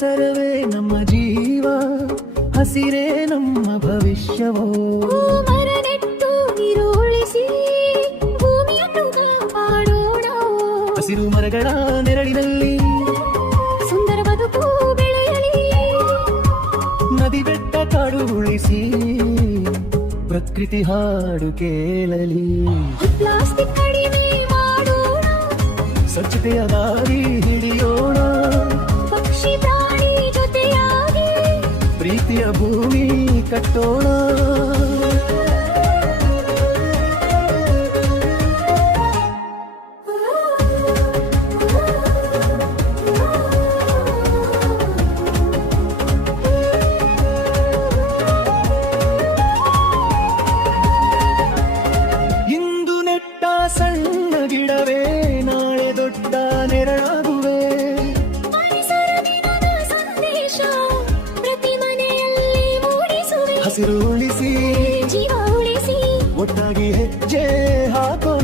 ಪರಿಸರವೇ ನಮ್ಮ ಜೀವ, ಹಸಿರೇ ನಮ್ಮ ಭವಿಷ್ಯವೋ. ಮರ ನೆಟ್ಟು ನೀರು ಉಳಿಸಿ ಭೂಮಿಯನ್ನು ಕಾಪಾಡೋಣ. ಹಸಿರು ಮರಗಳ ನೆರಳಿನಲ್ಲಿ ಸುಂದರ ಬದುಕು ಬೆಳೆಯಲಿ. ನದಿ ಬೆಟ್ಟ ಕಾಡು ಉಳಿಸಿ ಪ್ರಕೃತಿ ಹಾಡು ಕೇಳಲಿ. ಪ್ಲಾಸ್ಟಿಕ್ ಕಡಿಮೆ ಮಾಡೋಣ, ಸ್ವಚ್ಛತೆಯ ದಾರಿ ಹಿಡಿಯೋಣ. ಪಕ್ಷಿ ಪ್ರಾಣಿ ಜೊತೆಯಾಗಿ ಪ್ರೀತಿಯ ಭೂಮಿ ಕಟ್ಟೋಣ. ಇಂದು ನೆಟ್ಟ ಸಣ್ಣ ಗಿಡವೇ ನಾಳೆ ದೊಡ್ಡ ನೆರಳಾಗುವೆ. ಪರಿಸರ ದಿನದ ಸಂದೇಶ ಪ್ರತಿ ಮನೆಯಲ್ಲಿ ಮೂಡಿಸುವೆ. ಹಸಿರು ಉಳಿಸಿ ಜೀವ ಉಳಿಸಿ ಒಟ್ಟಾಗಿ ಹೆಜ್ಜೆ ಹಾಕೋ.